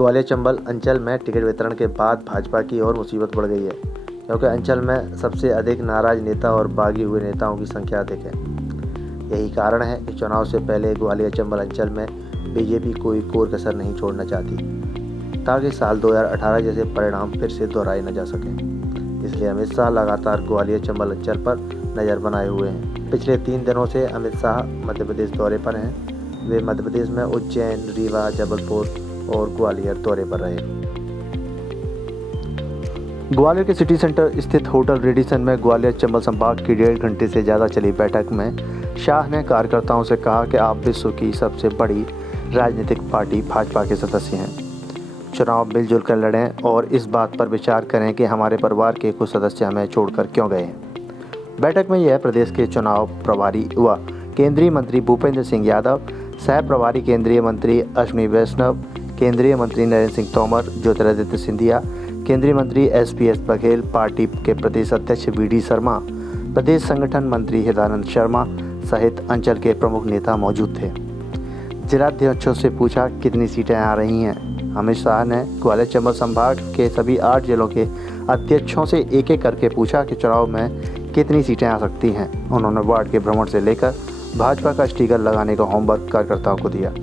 ग्वालियर चंबल अंचल में टिकट वितरण के बाद भाजपा की और मुसीबत बढ़ गई है, क्योंकि अंचल में सबसे अधिक नाराज नेता और बागी हुए नेताओं की संख्या अधिक है। यही कारण है कि चुनाव से पहले ग्वालियर चंबल अंचल में बीजेपी कोई कोर कसर नहीं छोड़ना चाहती, ताकि साल 2018 जैसे परिणाम फिर से दोहराए न जा सकें। इसलिए अमित शाह लगातार ग्वालियर चंबल अंचल पर नज़र बनाए हुए हैं। पिछले 3 दिनों से अमित शाह मध्य प्रदेश दौरे पर हैं। वे मध्य प्रदेश में उज्जैन, रीवा, जबलपुर और ग्वालियर दौरे पर रहे। ग्वालियर के सिटी सेंटर स्थित होटल रेडिसन में ग्वालियर चंबल संभाग की 1.5 घंटे से ज़्यादा चली बैठक में शाह ने कार्यकर्ताओं से कहा कि आप विश्व की सबसे बड़ी राजनीतिक पार्टी भाजपा के सदस्य हैं। चुनाव मिलजुल कर लड़ें और इस बात पर विचार करें कि हमारे परिवार के कुछ सदस्य हमें छोड़कर क्यों गए हैं। बैठक में यह प्रदेश के चुनाव प्रभारी व केंद्रीय मंत्री भूपेंद्र सिंह यादव, सह प्रभारी केंद्रीय मंत्री अश्विनी वैष्णव, केंद्रीय मंत्री नरेंद्र सिंह तोमर, ज्योतिरादित्य सिंधिया, केंद्रीय मंत्री एसपीएस बघेल, पार्टी के प्रदेश अध्यक्ष वीडी शर्मा, प्रदेश संगठन मंत्री हिदानंद शर्मा सहित अंचल के प्रमुख नेता मौजूद थे। जिलाध्यक्षों से पूछा कितनी सीटें आ रही हैं। अमित शाह ने ग्वालियर चंबल संभाग के सभी 8 जिलों के अध्यक्षों से एक एक करके पूछा कि चुनाव में कितनी सीटें आ सकती हैं। उन्होंने वार्ड के भ्रमण से लेकर भाजपा का स्टिकर लगाने का होमवर्क कार्यकर्ताओं को दिया।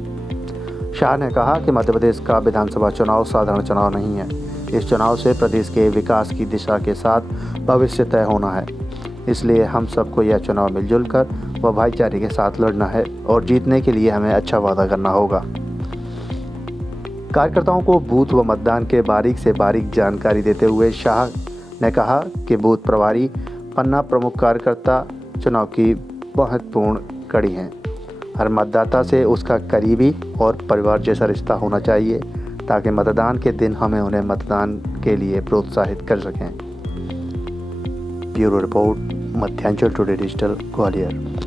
शाह ने कहा कि मध्य प्रदेश का विधानसभा चुनाव साधारण चुनाव नहीं है। इस चुनाव से प्रदेश के विकास की दिशा के साथ भविष्य तय होना है। इसलिए हम सबको यह चुनाव मिलजुल कर व भाईचारे के साथ लड़ना है और जीतने के लिए हमें अच्छा वादा करना होगा। कार्यकर्ताओं को बूथ व मतदान के बारीक से बारीक जानकारी देते हुए शाह ने कहा कि बूथ प्रभारी, पन्ना प्रमुख कार्यकर्ता चुनाव की महत्वपूर्ण कड़ी हैं। हर मतदाता से उसका करीबी और परिवार जैसा रिश्ता होना चाहिए, ताकि मतदान के दिन हमें उन्हें मतदान के लिए प्रोत्साहित कर सकें। Bureau report, Madhyanchal today digital, Gwalior.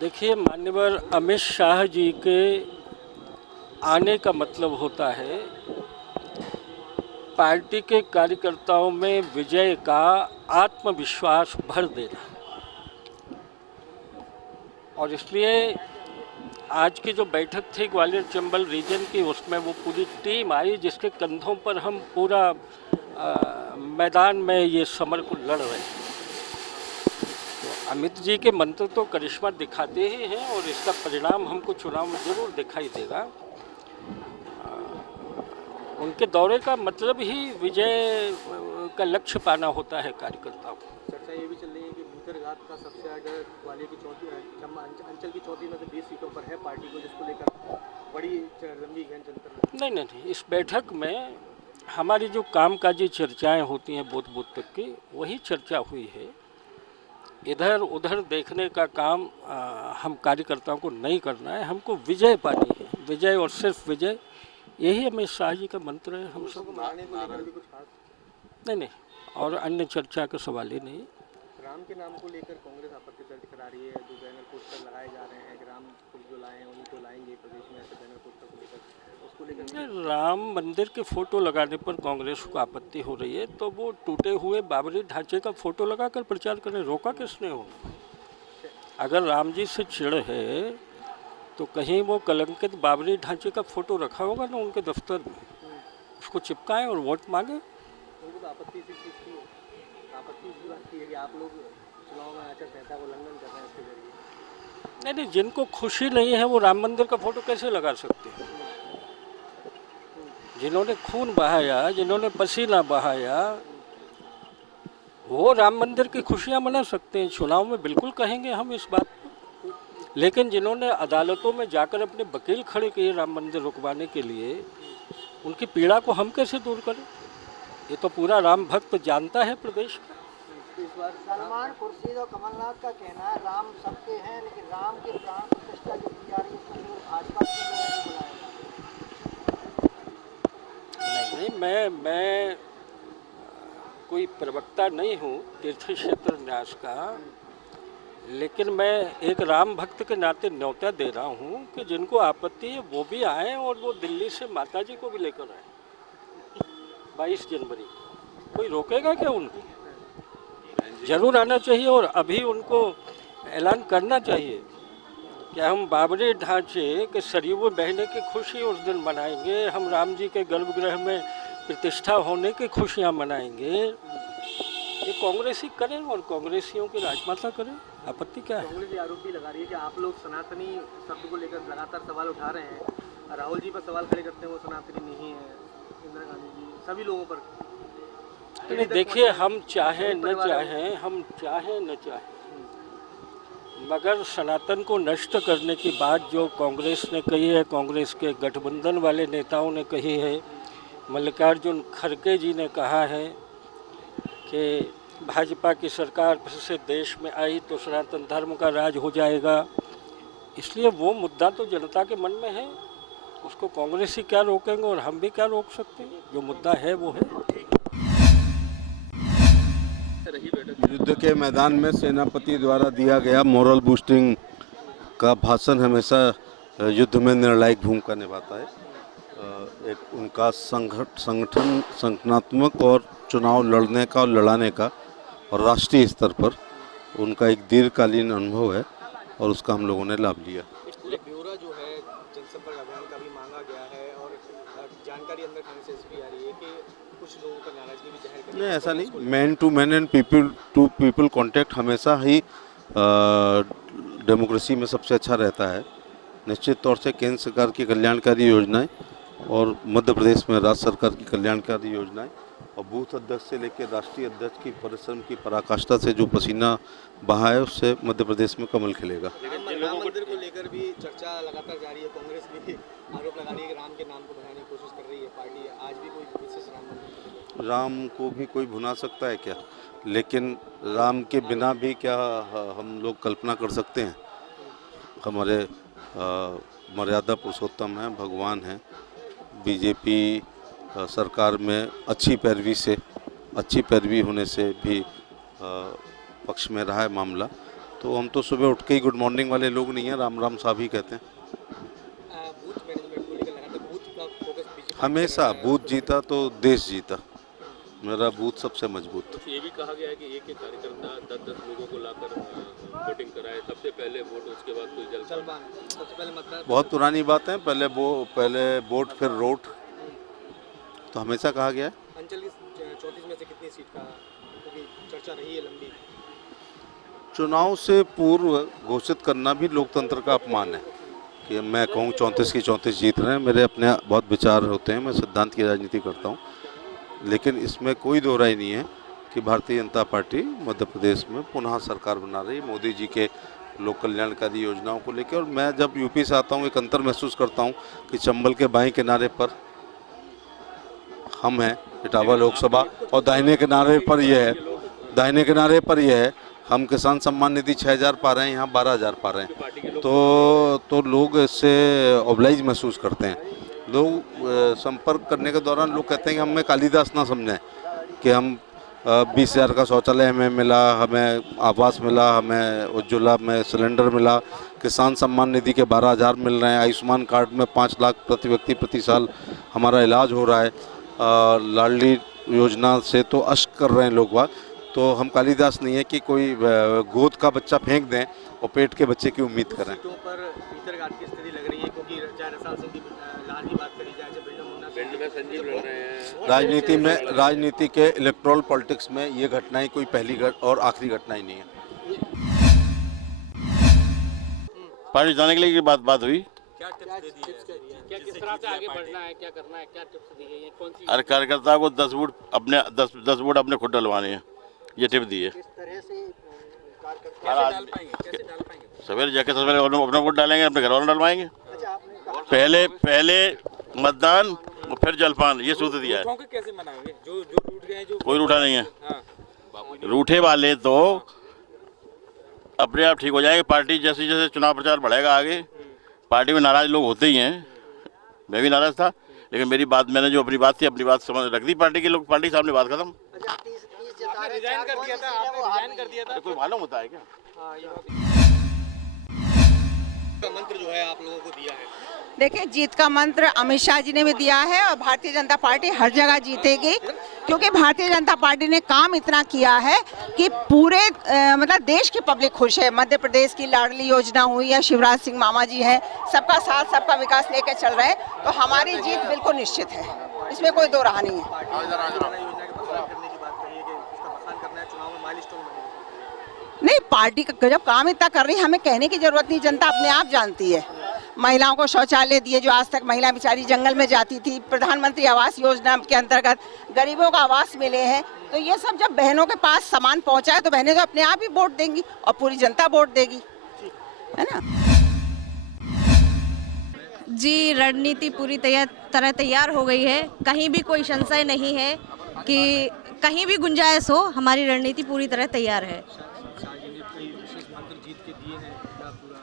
देखिए, माननीय अमित शाह जी के आने का मतलब होता है पार्टी के कार्यकर्ताओं में विजय का आत्मविश्वास भर देना। और इसलिए आज की जो बैठक थी ग्वालियर चंबल रीजन की, उसमें वो पूरी टीम आई जिसके कंधों पर हम पूरा मैदान में ये समर को लड़ रहे हैं। अमित जी के मंत्र तो करिश्मा दिखाते ही हैं और इसका परिणाम हमको चुनाव में जरूर दिखाई देगा। उनके दौरे का मतलब ही विजय का लक्ष्य पाना होता है कार्यकर्ताओं को। चर्चा ये भी चल रही है कि भूतरघात का सबसे आगे ग्वालियर की अंचल की 34 में से 20 सीटों पर है पार्टी को, जिसको लेकर बड़ी लंबी जंतर। नहीं, इस बैठक में हमारी जो कामकाजी चर्चाएं होती हैं बूथ बूथ तक की, वही चर्चा हुई है। इधर उधर देखने का काम हम कार्यकर्ताओं को नहीं करना है, हमको विजय पानी है, विजय और सिर्फ विजय। यही अमित शाह जी का मंत्र है। हम सब नहीं और अन्य चर्चा का सवाल ही नहीं। राम के नाम को लेकर कांग्रेस आपत्ति दर्ज करा रही है, जो बैनर पोस्टर लगाए जा रहे हैं कि राम जो लाए हैं उन्हीं को लाएंगे प्रदेश में, ऐसे बैनर पोस्टर को लेकर, उसको लेकर राम मंदिर के फोटो लगाने पर कांग्रेस को आपत्ति हो रही है, तो वो टूटे हुए बाबरी ढांचे का फोटो लगाकर प्रचार करें, रोका किसने हो। अगर राम जी से चिढ़ है तो कहीं वो कलंकित बाबरी ढांचे का फोटो रखा होगा ना उनके दफ्तर में, उसको चिपकाएं और वोट मांगे। उनको तो आपत्ति इसी चीज़ की है कि आप लोग चुनाव में आचार संहिता का उल्लंघन कर रहे हैं इसके जरिए। नहीं, जिनको खुशी नहीं है वो राम मंदिर का फोटो कैसे लगा सकते हैं। जिन्होंने खून बहाया, जिन्होंने पसीना बहाया, वो राम मंदिर की खुशियां मना सकते हैं। चुनाव में बिल्कुल कहेंगे हम इस बात को, लेकिन जिन्होंने अदालतों में जाकर अपने वकील खड़े किए राम मंदिर रुकवाने के लिए, उनकी पीड़ा को हम कैसे दूर करें। ये तो पूरा राम भक्त जानता है प्रदेश का। इस बार सलमान खुर्शीद और कमलनाथ का कहना है राम सबके हैं, लेकिन राम की प्राण प्रतिष्ठा जो की जा रही है उसमें केवल भाजपा के लोगों को बुलाया। नहीं, मैं कोई प्रवक्ता नहीं हूँ तीर्थ क्षेत्र न्यास का, लेकिन मैं एक राम भक्त के नाते न्योता दे रहा हूँ कि जिनको आपत्ति है वो भी आए और वो दिल्ली से माता जी को भी लेकर आए 22 जनवरी। कोई रोकेगा क्या उनको? जरूर आना चाहिए और अभी उनको ऐलान करना चाहिए कि हम बाबरी ढांचे के सरयू बहने की खुशी उस दिन मनाएंगे, हम राम जी के गर्भगृह में प्रतिष्ठा होने की खुशियाँ मनाएंगे। ये कांग्रेसी करें और कांग्रेसियों की राजमाता करें, आपत्ति क्या है? कांग्रेस ये आरोप भी लगा रही है कि आप लोग सनातनी शब्द को लेकर लगातार सवाल उठा रहे हैं। राहुल जी पर सवाल खड़े करते हैं वो सनातनी नहीं है, इंदिरा गांधी जी सभी लोगों पर। देखिए, हम चाहें न चाहें, मगर सनातन को नष्ट करने की बात जो कांग्रेस ने कही है, कांग्रेस के गठबंधन वाले नेताओं ने कही है, मल्लिकार्जुन खड़गे जी ने कहा है कि भाजपा की सरकार फिर से देश में आई तो सनातन धर्म का राज हो जाएगा। इसलिए वो मुद्दा तो जनता के मन में है, उसको कांग्रेसी क्या रोकेंगे और हम भी क्या रोक सकते हैं? जो मुद्दा है वो है। युद्ध के मैदान में सेनापति द्वारा दिया गया मोरल बूस्टिंग का भाषण हमेशा युद्ध में निर्णायक भूमिका निभाता है। एक उनका संगठनात्मक और चुनाव लड़ने का और लड़ाने का और राष्ट्रीय स्तर पर उनका एक दीर्घकालीन अनुभव है और उसका हम लोगों ने लाभ लिया। ब्यौरा जो है जनसंपर्क अभियान का भी मांगा गया है और जानकारी अंदर खाने से भी आ रही है कि कुछ लोगों पर नाराजगी भी जाहिर कर। नहीं, ऐसा नहीं। Man to man and people to people contact हमेशा ही डेमोक्रेसी में सबसे अच्छा रहता है। निश्चित तौर से केंद्र सरकार की कल्याणकारी योजनाएं और मध्य प्रदेश में राज्य सरकार की कल्याणकारी योजनाएं और बूथ अध्यक्ष से लेकर राष्ट्रीय अध्यक्ष की परिश्रम की पराकाष्ठा से जो पसीना बहा है उससे मध्य प्रदेश में कमल खिलेगा। राम मंदिर को लेकर भी चर्चा लगातार जारी है। कांग्रेस भी आरोप लगा रही है कि राम के नाम को बनाने की कोशिश कर रही है पार्टी। आज भी कोई विशेष राम को भी कोई भुना सकता है क्या? लेकिन राम के बिना भी क्या हम लोग कल्पना कर सकते हैं? हमारे मर्यादा पुरुषोत्तम हैं, भगवान हैं। बीजेपी सरकार में अच्छी पैरवी होने से भी पक्ष में रहा है मामला। तो हम तो सुबह उठ के ही गुड मॉर्निंग वाले लोग नहीं हैं, राम राम साहब ही कहते हैं। हमेशा बूथ जीता तो देश जीता। मेरा बूथ सबसे मजबूत। ये भी कहा गया है कि एक कार्यकर्ता 10-10 लोगों को लाकर वोटिंग कराए, सबसे पहले वोट उसके बाद कोई जलपान, सबसे पहले मतदान। बहुत पुरानी बात है, पहले वोट फिर रोट तो हमेशा कहा गया है। अंचल की 34 में से कितनी सीट का क्योंकि चर्चा रही है लंबी। चुनाव से पूर्व घोषित करना भी लोकतंत्र का अपमान है कि मैं कहूँ 34 की 34 जीत रहे हैं। मेरे अपने बहुत विचार होते हैं, मैं सिद्धांत की राजनीति करता हूँ, लेकिन इसमें कोई दो राय नहीं है कि भारतीय जनता पार्टी मध्य प्रदेश में पुनः सरकार बना रही है मोदी जी के लोक कल्याणकारी योजनाओं को लेकर। और मैं जब यूपी से आता हूँ एक अंतर महसूस करता हूँ कि चंबल के बाएं किनारे पर हम हैं इटावा लोकसभा और दाहिने किनारे पर यह है हम किसान सम्मान निधि 6000 पा रहे हैं, यहाँ 12000 पा रहे हैं। तो लोग इससे ऑब्लाइज महसूस करते हैं। लोग संपर्क करने के दौरान लोग कहते हैं कि हमें कालिदास ना समझें कि हम 20,000 का शौचालय हमें मिला, हमें आवास मिला, हमें उज्ज्वला में सिलेंडर मिला, किसान सम्मान निधि के 12,000 मिल रहे हैं, आयुष्मान कार्ड में 5 लाख प्रति व्यक्ति प्रति साल हमारा इलाज हो रहा है, लाडली योजना से तो अश्क कर रहे हैं लोग बात। तो हम कालिदास नहीं है कि कोई गोद का बच्चा फेंक दें और पेट के बच्चे की उम्मीद करें। पर भीतरघात की स्थिति लग रही है क्योंकि लाल की बात करी जाए, संजीव लड़ रहे हैं। राजनीति के इलेक्टोरल पॉलिटिक्स में ये घटनाएं कोई पहली और आखिरी घटना ही नहीं है। पार्टी जाने के लिए ये बात हुई। क्या किस तरह से आगे बढ़ना है, क्या करना है, क्या टिप्स दी गई है, कौन सी? हर कार्यकर्ता को 10 वोट अपने खुद डलवाने हैं, ये टिप दी है। सवेरे जाके सवेरे अपना वोट डालेंगे, अपने घर वालों डलवाएंगे। पहले मतदान और फिर जलपान, ये सूत्र दिया है। कैसे मनाएंगे जो टूट हैं जो कोई रूठा नहीं है। हाँ। रूठे वाले तो अपने आप ठीक हो जाएंगे। पार्टी जैसे जैसे चुनाव प्रचार बढ़ेगा आगे, पार्टी में नाराज लोग होते ही हैं। मैं भी नाराज था, लेकिन मेरी बात, मैंने जो अपनी बात थी, अपनी बात समझ रख दी पार्टी के लोग, पार्टी के सामने बात खत्म। रिजाइन कर दिया था, आपने रिजाइन कर दिया था। कोई मालूम होता है क्या? हाँ, ये मंत्र जो है आप लोगों को दिया है। देखिए, जीत का मंत्र अमित शाह जी ने भी दिया है और भारतीय जनता पार्टी हर जगह जीतेगी, क्योंकि भारतीय जनता पार्टी ने काम इतना किया है कि पूरे मतलब देश की पब्लिक खुश है। मध्य प्रदेश की लाडली योजना हुई या शिवराज सिंह मामा जी हैं, सबका साथ सबका विकास लेकर चल रहे हैं, तो हमारी जीत बिल्कुल निश्चित है, इसमें कोई दो राह नहीं है। नहीं, पार्टी का जब काम इतना कर रही है, हमें कहने की जरूरत नहीं, जनता अपने आप जानती है। महिलाओं को शौचालय दिए, जो आज तक महिला बेचारी जंगल में जाती थी, प्रधानमंत्री आवास योजना के अंतर्गत गरीबों को आवास मिले हैं, तो ये सब जब बहनों के पास सामान पहुंचा है तो बहनें तो अपने आप ही वोट देंगी और पूरी जनता वोट देगी, है ना। जी, रणनीति पूरी तरह तैयार हो गई है, कहीं भी कोई संशय नहीं है कि कहीं भी गुंजाइश हो, हमारी रणनीति पूरी तरह तैयार है।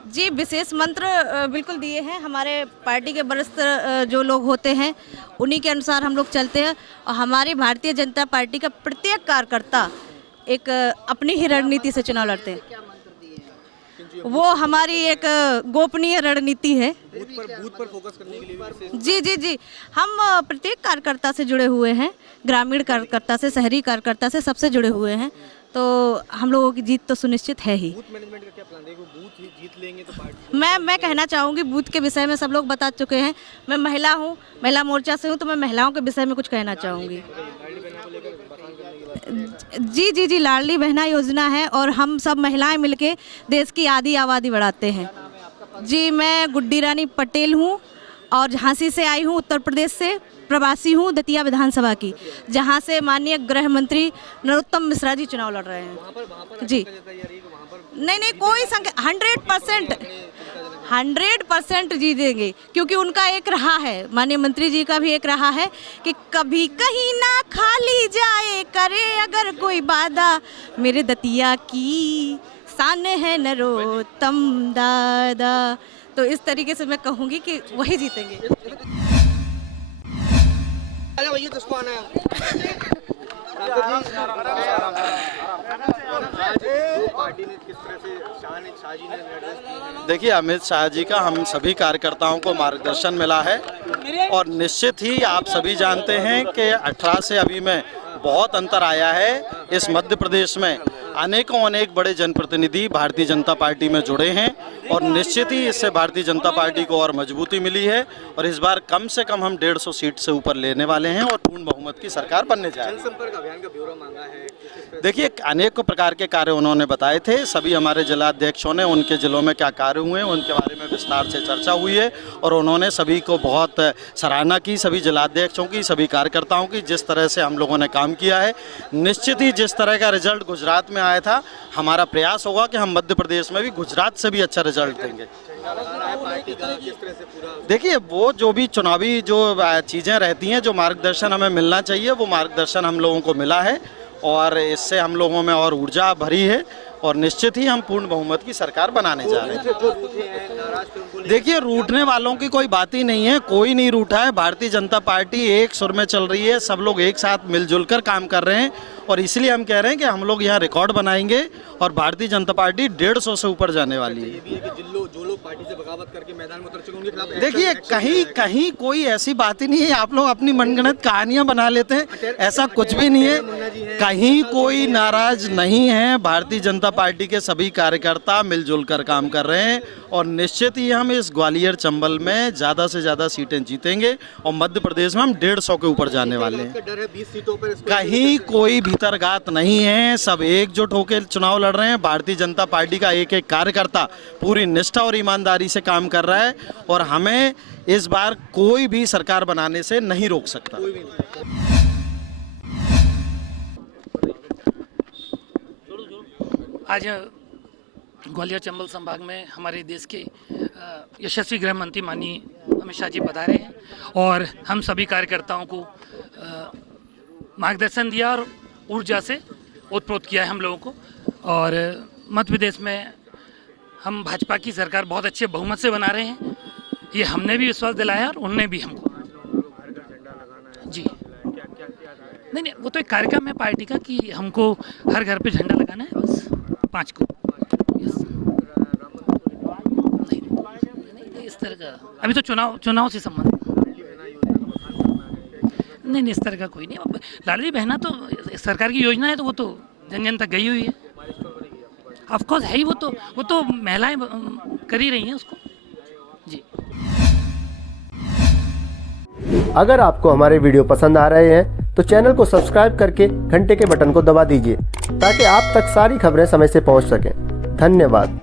जी, विशेष मंत्र बिल्कुल दिए हैं। हमारे पार्टी के वरिष्ठ जो लोग होते हैं उन्हीं के अनुसार हम लोग चलते हैं, और हमारी भारतीय जनता पार्टी का प्रत्येक कार्यकर्ता एक अपनी ही रणनीति से चुनाव लड़ते हैं। वो हमारी एक गोपनीय रणनीति है। बूथ पर फोकस करने के लिए जी जी जी, हम प्रत्येक कार्यकर्ता से जुड़े हुए हैं, ग्रामीण कार्यकर्ता से, शहरी कार्यकर्ता से, सबसे जुड़े हुए हैं, तो हम लोगों की जीत तो सुनिश्चित है ही। बूथ मैनेजमेंट का क्या प्लान है? बूथ ही जीत लेंगे तो पार्टी। मैं कहना चाहूँगी, बूथ के विषय में सब लोग बता चुके हैं। मैं महिला हूँ, महिला मोर्चा से हूँ, तो मैं महिलाओं के विषय में कुछ कहना चाहूँगी। जी जी जी, लाडली बहना योजना है और हम सब महिलाएं मिलके देश की आधी आबादी बढ़ाते हैं। जी, मैं गुड्डी रानी पटेल हूँ और झांसी से आई हूँ, उत्तर प्रदेश से प्रवासी हूँ, दतिया विधानसभा की, जहाँ से माननीय गृह मंत्री नरोत्तम मिश्रा जी चुनाव लड़ रहे हैं। जी, नहीं, कोई संख्या 100% जीतेंगे, क्योंकि उनका एक रहा है, माननीय मंत्री जी का भी एक रहा है कि कभी कहीं ना खाली जाए, करे अगर कोई वादा, मेरे दतिया की शान है नरोत्तम दादा। तो इस तरीके से मैं कहूँगी कि वही जीतेंगे। देखिए, अमित शाह जी का हम सभी कार्यकर्ताओं को मार्गदर्शन मिला है, और निश्चित ही आप सभी जानते हैं कि 18 से अभी में बहुत अंतर आया है। इस मध्य प्रदेश में अनेक बड़े जनप्रतिनिधि भारतीय जनता पार्टी में जुड़े हैं, और निश्चित ही इससे भारतीय जनता पार्टी को और मजबूती मिली है, और इस बार कम से कम हम 150 सीट से ऊपर लेने वाले हैं और पूर्ण बहुमत की सरकार बनने जा रही है। जनसंपर्क अभियान का ब्यौरा मांगा है। देखिए, अनेक प्रकार के कार्य उन्होंने बताए थे, सभी हमारे जिलाध्यक्षों ने उनके जिलों में क्या कार्य हुए हैं उनके बारे में विस्तार से चर्चा हुई है, और उन्होंने सभी को बहुत सराहना की, सभी जिलाध्यक्षों की, सभी कार्यकर्ताओं की, जिस तरह से हम लोगों ने काम किया है। निश्चित ही जिस तरह का रिजल्ट गुजरात में आया था, हमारा प्रयास होगा कि हम मध्य प्रदेश में भी गुजरात से भी अच्छा रिजल्ट देंगे। देखिए, वो जो भी चुनावी जो चीज़ें रहती हैं, जो मार्गदर्शन हमें मिलना चाहिए, वो मार्गदर्शन हम लोगों को मिला है, और इससे हम लोगों में और ऊर्जा भरी है, और निश्चित ही हम पूर्ण बहुमत की सरकार बनाने जा रहे हैं। देखिए, रूठने वालों की कोई बात ही नहीं है, कोई नहीं रूठा है। भारतीय जनता पार्टी एक सुर में चल रही है, सब लोग एक साथ मिलजुल कर काम कर रहे हैं, और इसलिए हम कह रहे हैं कि हम लोग यहाँ रिकॉर्ड बनाएंगे, और भारतीय जनता पार्टी 150 से ऊपर जाने वाली है। जो लोग पार्टी से बगावत करके मैदान में उतर चुके उनके खिलाफ देखिए, कहीं कोई ऐसी बात ही नहीं है। आप लोग अपनी मनगढ़ंत कहानियां बना लेते हैं, ऐसा कुछ भी नहीं है। कहीं कोई नाराज नहीं है। भारतीय जनता पार्टी के सभी कार्यकर्ता मिलजुल कर काम कर रहे हैं, और निश्चित ही हम इस ग्वालियर चंबल में ज़्यादा से ज़्यादा सीटें जीतेंगे, और मध्य प्रदेश में हम 150 के ऊपर जाने वाले हैं। कहीं कोई भीतरघात नहीं है, सब एकजुट होकर चुनाव लड़ रहे हैं। भारतीय जनता पार्टी का एक कार्यकर्ता पूरी निष्ठा और ईमानदारी से काम कर रहा है, और हमें इस बार कोई भी सरकार बनाने से नहीं रोक सकता। आज ग्वालियर चंबल संभाग में हमारे देश के यशस्वी गृह मंत्री माननीय अमित शाह जी पधारे हैं, और हम सभी कार्यकर्ताओं को मार्गदर्शन दिया और ऊर्जा से ओतप्रोत किया है हम लोगों को। और मध्य प्रदेश में हम भाजपा की सरकार बहुत अच्छे बहुमत से बना रहे हैं, ये हमने भी विश्वास दिलाया और उनने भी हमको। जी नहीं, वो तो एक कार्यक्रम है पार्टी का कि हमको हर घर पे झंडा लगाना है, बस 5 को। नहीं, इस तरह का अभी तो चुनाव से संबंधित नहीं, इस तरह का कोई नहीं। लाडली बहना तो सरकार की योजना है, तो वो तो जन जन तक गई हुई है। ऑफ कोर्स है ही, वो तो महिलाएं कर ही रही हैं उसको। जी, अगर आपको हमारे वीडियो पसंद आ रहे हैं तो चैनल को सब्सक्राइब करके घंटे के बटन को दबा दीजिए ताकि आप तक सारी खबरें समय से पहुंच सकें। धन्यवाद।